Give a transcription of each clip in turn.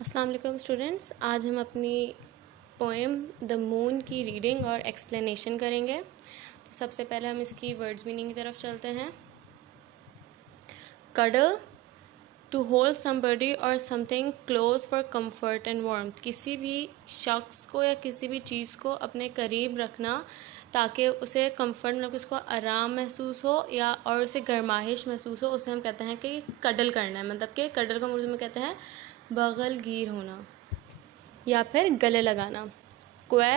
अस्सलाम वालेकुम स्टूडेंट्स, आज हम अपनी पोएम द मून की रीडिंग और एक्सप्लेनेशन करेंगे। तो सबसे पहले हम इसकी वर्ड्स मीनिंग की तरफ चलते हैं। कडल, टू होल्ड समबडी और something close for comfort and warmth. किसी भी शख्स को या किसी भी चीज़ को अपने करीब रखना ताकि उसे कंफर्ट, मतलब उसको आराम महसूस हो या और उसे गर्माहिश महसूस हो, उसे हम कहते हैं कि कडल करना है। मतलब कि कडल को उर्दू में कहते हैं बगलगीर होना या फिर गले लगाना। Quay,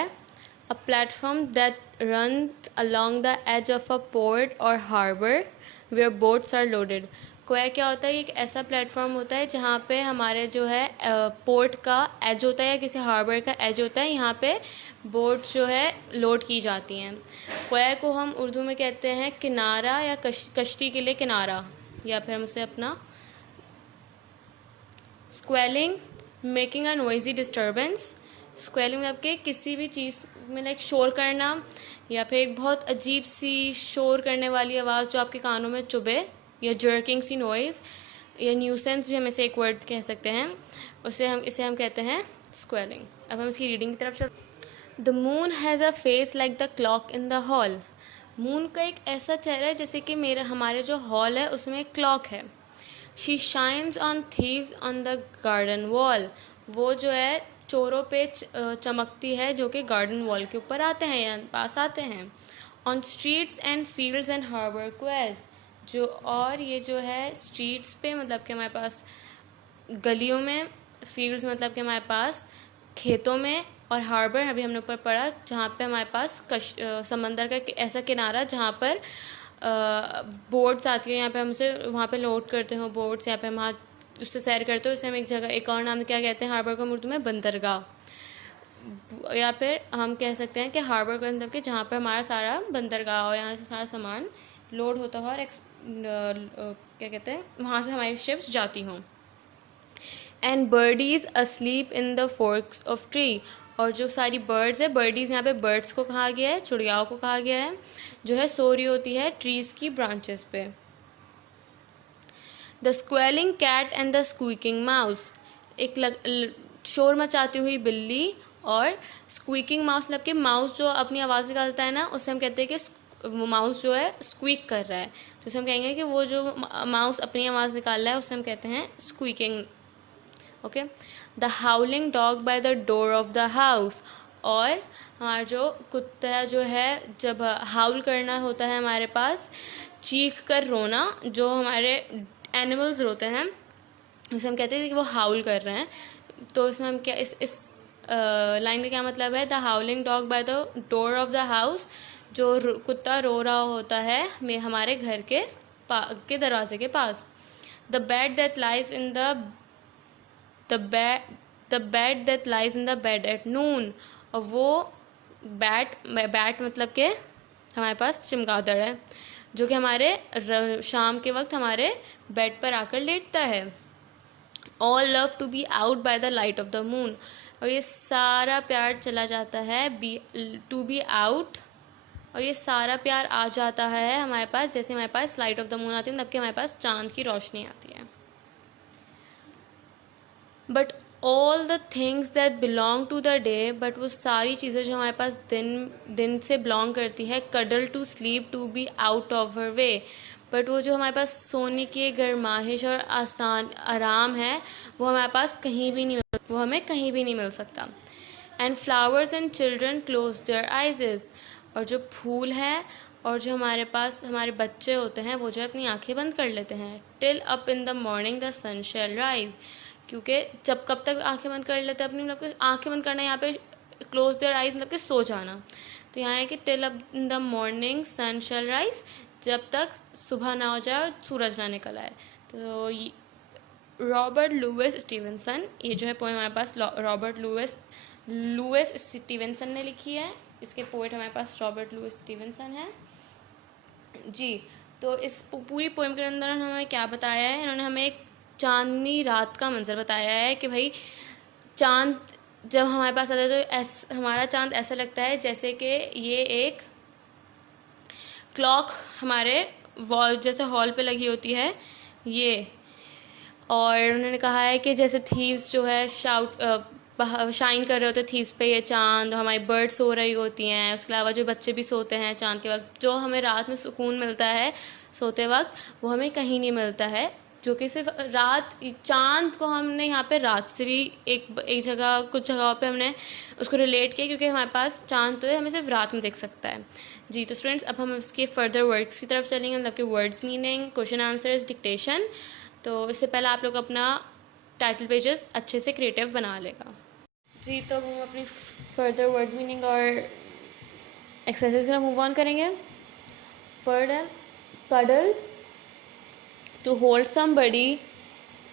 a platform that run along the edge of a port और harbour where boats are loaded. Quay क्या होता है? एक ऐसा प्लेटफॉर्म होता है जहाँ पे हमारे जो है पोर्ट का एज होता है या किसी हार्बर का एज होता है, यहाँ पे बोट जो है लोड की जाती हैं। क्वे को हम उर्दू में कहते हैं किनारा या कश्ती के लिए किनारा, या फिर हम उसे अपना स्क्वेलिंग, मेकिंग अ नॉइजी डिस्टर्बेंस। स्क्वेलिंग मतलब कि किसी भी चीज़ में लाइक शोर करना या फिर एक बहुत अजीब सी शोर करने वाली आवाज़ जो आपके कानों में चुभे, या जर्किंग सी नॉइज़, या न्यूसेंस भी हम इसे एक वर्ड कह सकते हैं। इसे हम कहते हैं स्क्वेलिंग। अब हम इसकी रीडिंग की तरफ चलते। The moon has a face like the clock in the hall. Moon का एक ऐसा चेहरा है जैसे कि हमारे जो हॉल है उसमें एक क्लॉक है। She shines on thieves on the garden wall. वो जो है चोरों पे चमकती है जो कि गार्डन वॉल के ऊपर आते हैं या पास आते हैं। On streets and fields and harbour quays. जो और ये जो है स्ट्रीट्स पे मतलब कि हमारे पास गलियों में, फील्ड्स मतलब कि हमारे पास खेतों में, और हार्बर अभी हमने ऊपर पढ़ा जहाँ पे हमारे पास समंदर का ऐसा किनारा जहाँ पर बोट्स आती है। यहाँ पे हम उसे वहाँ पे लोड करते हो बोट्स, यहाँ पे हम वहाँ उससे सैर करते हो। उसे हम एक जगह, एक और नाम क्या कहते हैं हार्बर को उर्दू में? बंदरगाह। या फिर हम कह सकते हैं कि हार्बर का मतलब कि जहाँ पर हमारा सारा बंदरगाह हो, यहाँ से सारा सामान लोड होता हो और क्या कहते हैं वहाँ से हमारी शिप्स जाती हों। And birdies asleep in the forks of tree. और जो सारी बर्ड्स है, बर्डीज़ यहाँ पे बर्ड्स को कहा गया है, चिड़ियाओं को कहा गया है, जो है सो रही होती है ट्रीज़ की ब्रांचेस पे। The squealing cat and the squeaking mouse. शोर मचाती हुई बिल्ली और स्क्वीकिंग माउस, मतलब कि माउस जो अपनी आवाज़ निकालता है ना, उससे हम कहते हैं कि वो माउस जो है स्क्वीक कर रहा है, तो उसे हम कहेंगे कि वो जो माउस अपनी आवाज़ निकाल रहा है उसे हम कहते हैं squeaking. Okay. The howling dog by the door of the house. और हमारा जो कुत्ता जो है, जब हाउल करना होता है हमारे पास, चीख कर रोना, जो हमारे एनिमल्स रोते हैं उसे हम कहते हैं कि वो हाउल कर रहे हैं। तो इसमें हम क्या इस लाइन का क्या मतलब है? The howling dog by the door of the house. जो कुत्ता रो रहा होता है हमारे घर के दरवाजे के पास। The bed that lies in the bat that lies in the bed at noon. और वो बैट मतलब कि हमारे पास चमगादड़ है जो कि हमारे शाम के वक्त हमारे बेड पर आकर लेटता है। All love to be out by the light of the moon. और ये सारा प्यार चला जाता है टू बी आउट, और ये सारा प्यार आ जाता है हमारे पास जैसे हमारे पास लाइट ऑफ द मून आती है, मतलब कि हमारे पास चांद की रोशनी आती है। But all the things that belong to the day, but वो सारी चीज़ें जो हमारे पास दिन से बिलोंग करती है, cuddle to sleep to be out of her way. But वो जो हमारे पास सोने की गर्माहिश और आराम है वो हमारे पास कहीं भी नहीं वो हमें कहीं भी नहीं मिल सकता। And flowers and children close there eyes. और जो फूल है और जो हमारे पास हमारे बच्चे होते हैं वो जो अपनी आंखें बंद कर लेते हैं। Till up in the morning the sun shall rise. क्योंकि जब कब तक आंखें बंद कर लेते हैं अपनी, मतलब कि आंखें बंद करना यहाँ पे क्लोज देयर आइज मतलब कि सो जाना। तो यहाँ है कि till up in the morning sun shall rise, जब तक सुबह ना हो जाए और सूरज ना निकल आए। तो रॉबर्ट लुइस स्टीवेंसन, ये जो है पोएम हमारे पास रॉबर्ट लुइस स्टीवेंसन ने लिखी है। इसके पोएट हमारे पास रॉबर्ट लुइस स्टीवेंसन है जी। तो इस पूरी पोएम के अंदर हमें क्या बताया है? इन्होंने हमें एक चांदनी रात का मंजर बताया है कि भाई चांद जब हमारे पास आता है तो हमारा चांद ऐसा लगता है जैसे कि ये एक क्लॉक हमारे वॉल जैसे हॉल पे लगी होती है ये। और उन्होंने कहा है कि जैसे थीव्स जो है शाइन कर रहे होते थीव्स पे, ये चांद, हमारी बर्ड सो रही होती हैं, उसके अलावा जो बच्चे भी सोते हैं चांद के वक्त, जो हमें रात में सुकून मिलता है सोते वक्त, वो हमें कहीं नहीं मिलता है, जो कि सिर्फ रात, चांद को हमने यहाँ पे रात से भी एक जगह, कुछ जगहों पे हमने उसको रिलेट किया, क्योंकि हमारे पास चांद तो है, हमें सिर्फ रात में देख सकता है। जी तो स्टूडेंट्स, अब हम इसके फर्दर वर्ड्स की तरफ चलेंगे, मतलब कि words meaning, question answers, dictation. तो इससे पहले आप लोग अपना टाइटल पेजेस अच्छे से क्रिएटिव बना लेगा। जी तो अब हम अपनी फर्दर वर्ड्स मीनिंग और एक्सरसाइज की तरफ मूव ऑन करेंगे। फर्ड है कडल, टू होल्ड समबडी,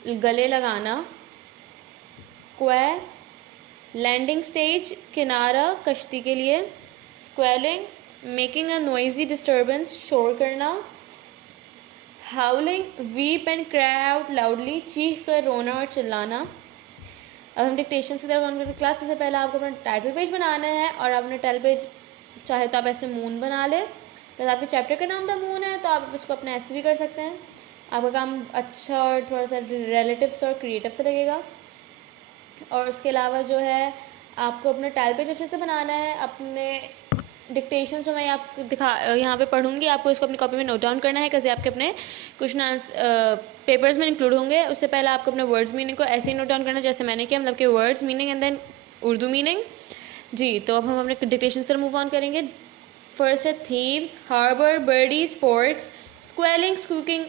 गले लगाना। क्वे, लैंडिंग स्टेज, किनारा कश्ती के लिए। स्क्वेलिंग, मेकिंग अ नॉइजी डिस्टर्बेंस, शोर करना। हाउलिंग, weep and cry out loudly, चीख कर रोना और चिल्लाना। अब हम डिक्टेशन की तरफ ऑन करते हैं। क्लास से पहले आपको अपना टाइटल पेज बनाना है, और आप अपना टाइटल पेज चाहे तो आप ऐसे मून बना लें, जैसे आपके चैप्टर का नाम द मून है तो आप इसको अपना ऐसे भी कर सकते हैं। आपका काम अच्छा और थोड़ा सा रिलेटिव्स और क्रिएटिव से लगेगा। और उसके अलावा जो है आपको अपना टाइटल पेज अच्छे से बनाना है। अपने डिक्टेशन जो मैं आपको यहाँ पे पढ़ूंगी, आपको इसको अपनी कॉपी में नोट डाउन करना है, कैसे आपके अपने क्वेश्चन आंसर पेपर्स में इंक्लूड होंगे। उससे पहले आपको अपने वर्ड्स मीनिंग को ऐसे ही नोट डाउन करना जैसे मैंने किया, मतलब कि words meaning and then Urdu meaning. जी तो अब हम अपने डिक्टेशन से मूव ऑन करेंगे। फर्स्ट है thieves, harbour, birdies, forks, squealing, squeaking,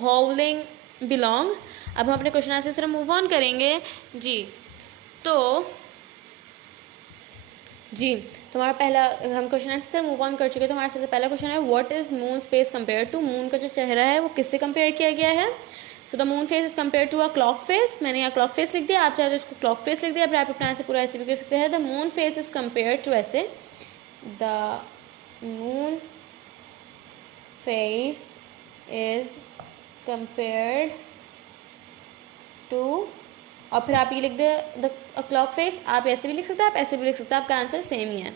howling, belong. अब हम अपने क्वेश्चन आंसर से मूव ऑन करेंगे। जी तो हमारा पहला, हम क्वेश्चन आंसर से मूव ऑन कर चुके हैं। तो हमारा सबसे पहला क्वेश्चन है what is moon's face compare to. Moon का जो चेहरा है वो किससे कंपेयर किया गया है। So the moon face is compare to a clock face. मैंने यहाँ क्लॉक फेस लिख दिया, आप चाहे तो इसको क्लॉक फेस लिख दिया, फिर आप अपना आंसर पूरा ऐसे भी कर सकते हैं। The moon face is compare to, ऐसे the moon face is compared to, और फिर आप ये लिख दे द क्लॉक फेस। आप ऐसे भी लिख सकते हैं, आप ऐसे भी लिख सकते हैं, आपका आंसर सेम ही है।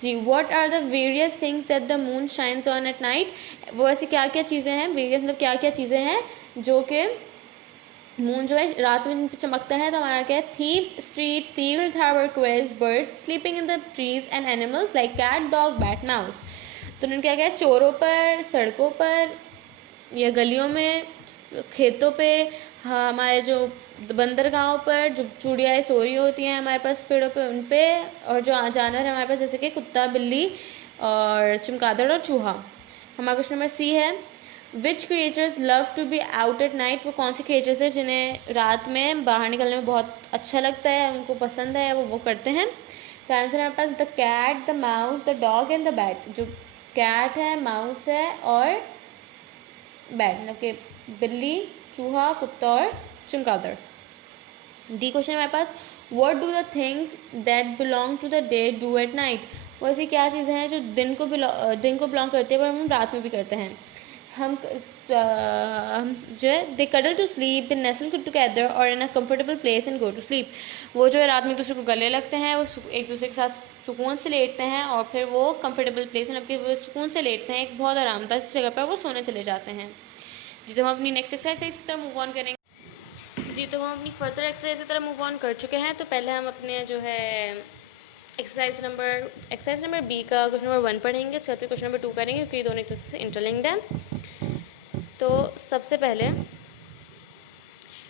जी what are the various things that the moon shines on at night. वो ऐसी क्या क्या चीज़ें हैं, वेरियस मतलब क्या क्या चीज़ें हैं जो कि मून जो है रात में चमकता है। तो हमारा क्या है, thieves, street, fields, harbour, quays, bird sleeping in the trees and animals like cat, dog, bat, mouse. तो उन्होंने क्या किया, चोरों पर, सड़कों पर या गलियों में, खेतों पे, हमारे जो बंदरगाहों पर जो चिड़ियाएँ सो रही होती हैं हमारे पास पेड़ों पे, उन पे, और जो जानवर है हमारे पास जैसे कि कुत्ता, बिल्ली और चमगादड़ और चूहा। हमारा क्वेश्चन नंबर सी है which creatures love to be out at night. वो कौन से क्रिएचर्स हैं जिन्हें रात में बाहर निकलने में बहुत अच्छा लगता है, उनको पसंद है, वो करते हैं। तो आंसर हमारे पास the cat, the mouse, the dog and the bat. जो कैट है, माउस है और बैट मतलब कि बिल्ली, चूहा, कुत्ता और चमगादड़। डी क्वेश्चन हमारे पास what do the things that belong to the day do at night. वो ऐसी क्या चीज़ें हैं जो दिन को बिलोंग करते हैं पर हम रात में भी करते हैं। हम जो है they cuddle to sleep, they nestle together और in a comfortable place and go to sleep. वो जो है रात में एक दूसरे को गले लगते हैं, वो एक दूसरे के साथ सुकून से लेटते हैं और फिर वो कंफर्टेबल प्लेस मतलब कि वो सुकून से लेटते हैं, एक बहुत आरामदायक जगह पर वो सोने चले जाते हैं। जी तो हम अपनी नेक्स्ट एक्सरसाइज की तरफ मूव ऑन करेंगे। जी तो हम अपनी फर्दर एक्सरसाइज की तरफ मूव ऑन कर चुके हैं। तो पहले हम अपने जो है एक्सरसाइज नंबर बी का क्वेश्चन नंबर 1 पढ़ेंगे, उसके बाद क्वेश्चन नंबर 2 करेंगे क्योंकि ये दोनों एक दूसरे से इंटरलिंक्ड हैं। तो सबसे पहले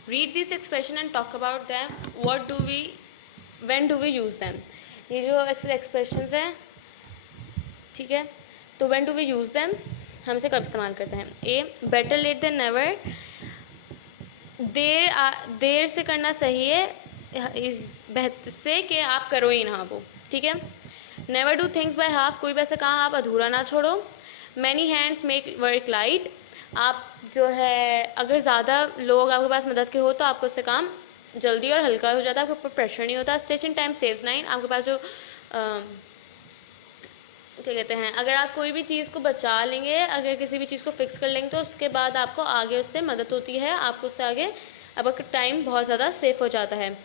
read this expression and talk about them, when do we use them. ये जो एक्सप्रेशंस हैं, ठीक है, तो when do we use them, हम इसे कब इस्तेमाल करते हैं। A better late than never, देर से करना सही है इस बेहतर से कि आप करो ही ना वो, ठीक है। Never do things by half, कोई भी ऐसा काम आप अधूरा ना छोड़ो। Many hands make work light, आप जो है अगर ज़्यादा लोग आपके पास मदद के हो तो आपको उससे काम जल्दी और हल्का हो जाता है, आपके ऊपर प्रेशर नहीं होता। स्टेशन टाइम सेव्स नाइन, आपके पास जो क्या कहते हैं, अगर आप कोई भी चीज़ को बचा लेंगे, अगर किसी भी चीज़ को फिक्स कर लेंगे तो उसके बाद आपको आगे उससे मदद होती है, आपको उससे आगे आपका टाइम बहुत ज़्यादा सेफ हो जाता है।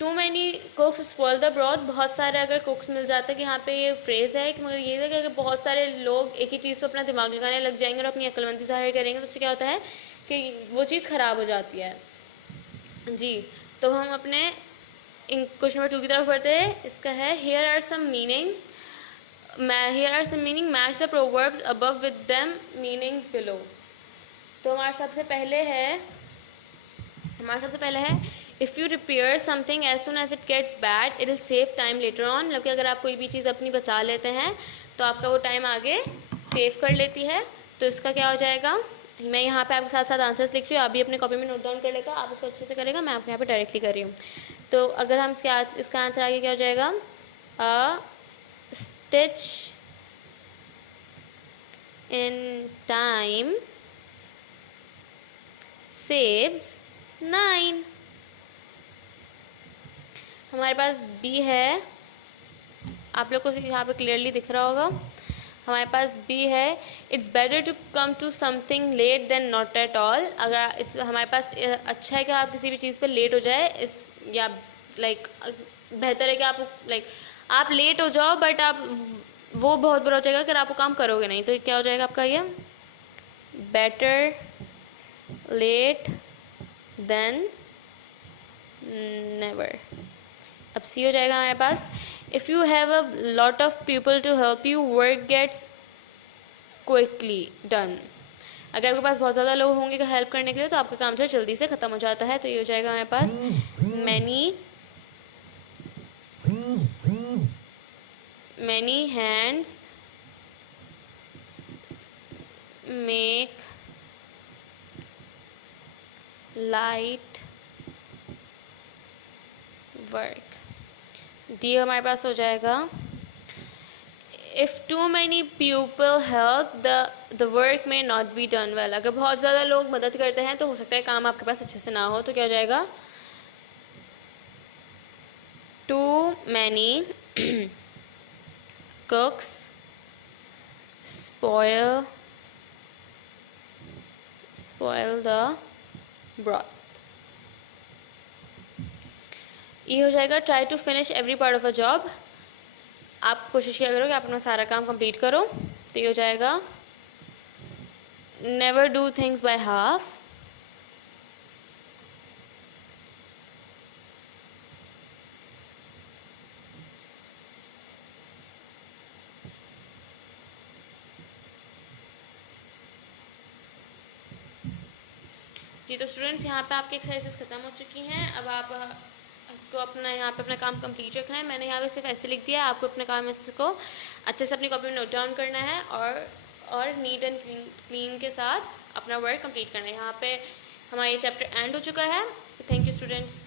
Too many cooks spoil the broth, बहुत सारे अगर कुक्स मिल जाते हैं कि यहाँ पे ये फ्रेज़ है कि मगर ये है कि अगर बहुत सारे लोग एक ही चीज़ पर अपना दिमाग लगाने लग जाएंगे और अपनी अक्लमंदी ज़ाहिर करेंगे तो उससे क्या होता है कि वो चीज़ ख़राब हो जाती है। जी, तो हम अपने क्वेश्चन नंबर 2 की तरफ बढ़ते हैं। इसका है here are some meanings, here are some meaning match the proverbs above with them meaning below. तो हमारा सबसे पहले है if you repair something as soon as it gets bad it will save time later on. मतलब कि अगर आप कोई भी चीज़ अपनी बचा लेते हैं तो आपका वो टाइम आगे सेव कर लेती है। तो इसका क्या हो जाएगा, मैं यहाँ पे आपके साथ साथ आंसर्स लिख रही हूँ, आप भी अपने कॉपी में नोट डाउन कर लेगा, आप उसको अच्छे से करेगा, मैं आपके यहाँ पे डायरेक्टली कर रही हूँ। तो अगर हम इसका आंसर आगे क्या हो जाएगा, अ स्टिच इन टाइम सेव्स 9। हमारे पास बी है, आप लोग को यहाँ पे क्लियरली दिख रहा होगा। हमारे पास बी है it's better to come to something late than not at all. अगर हमारे पास अच्छा है कि आप किसी भी चीज़ पे लेट हो जाए, इस या लाइक बेहतर है कि आप लेट हो जाओ बट आप वो बहुत बुरा हो जाएगा अगर आप वो काम करोगे नहीं। तो क्या हो जाएगा आपका ये बेटर लेट देन नेवर। अब सी हो जाएगा हमारे पास if you have a lot of people to help you work gets quickly done. अगर आपके पास बहुत ज़्यादा लोग होंगे हेल्प करने के लिए तो आपका काम जो है जल्दी से ख़त्म हो जाता है। तो ये हो जाएगा हमारे पास many hands make light work. D हमारे पास हो जाएगा if too many people help the work may not be done well. अगर बहुत ज़्यादा लोग मदद करते हैं तो हो सकता है काम आपके पास अच्छे से ना हो। तो क्या हो जाएगा too many cooks spoil the broth। ये हो जाएगा try to finish every part of a job. आप कोशिश किया करो कि आप अपना सारा काम कंप्लीट करो। तो ये हो जाएगा never do things by half. जी, तो स्टूडेंट्स यहाँ पे आपकी एक्सरसाइजेस ख़त्म हो चुकी हैं। अब आप को अपना यहाँ पे अपना काम कंप्लीट रखना है। मैंने यहाँ पे सिर्फ ऐसे लिख दिया, आपको अपना काम इसको अच्छे से अपनी कॉपी में नोट डाउन करना है और नीट एंड क्लीन के साथ अपना वर्क कंप्लीट करना है। यहाँ पे हमारा ये चैप्टर एंड हो चुका है। Thank you students.